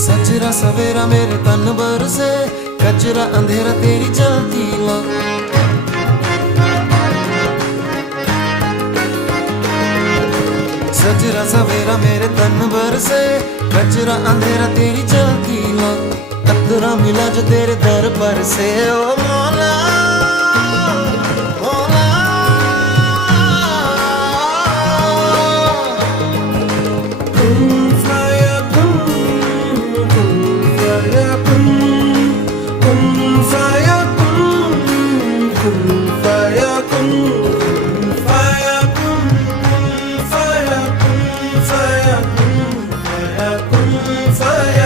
सजरा सवेरा मेरे तन भर से, कचरा अंधेरा तेरी जलती ला। सजरा सवेरा मेरे तन भर से, कचरा अंधेरा तेरी जलती ला। कतरा मिला जो तेरे दर पर से, ओ मौला मौला। Fire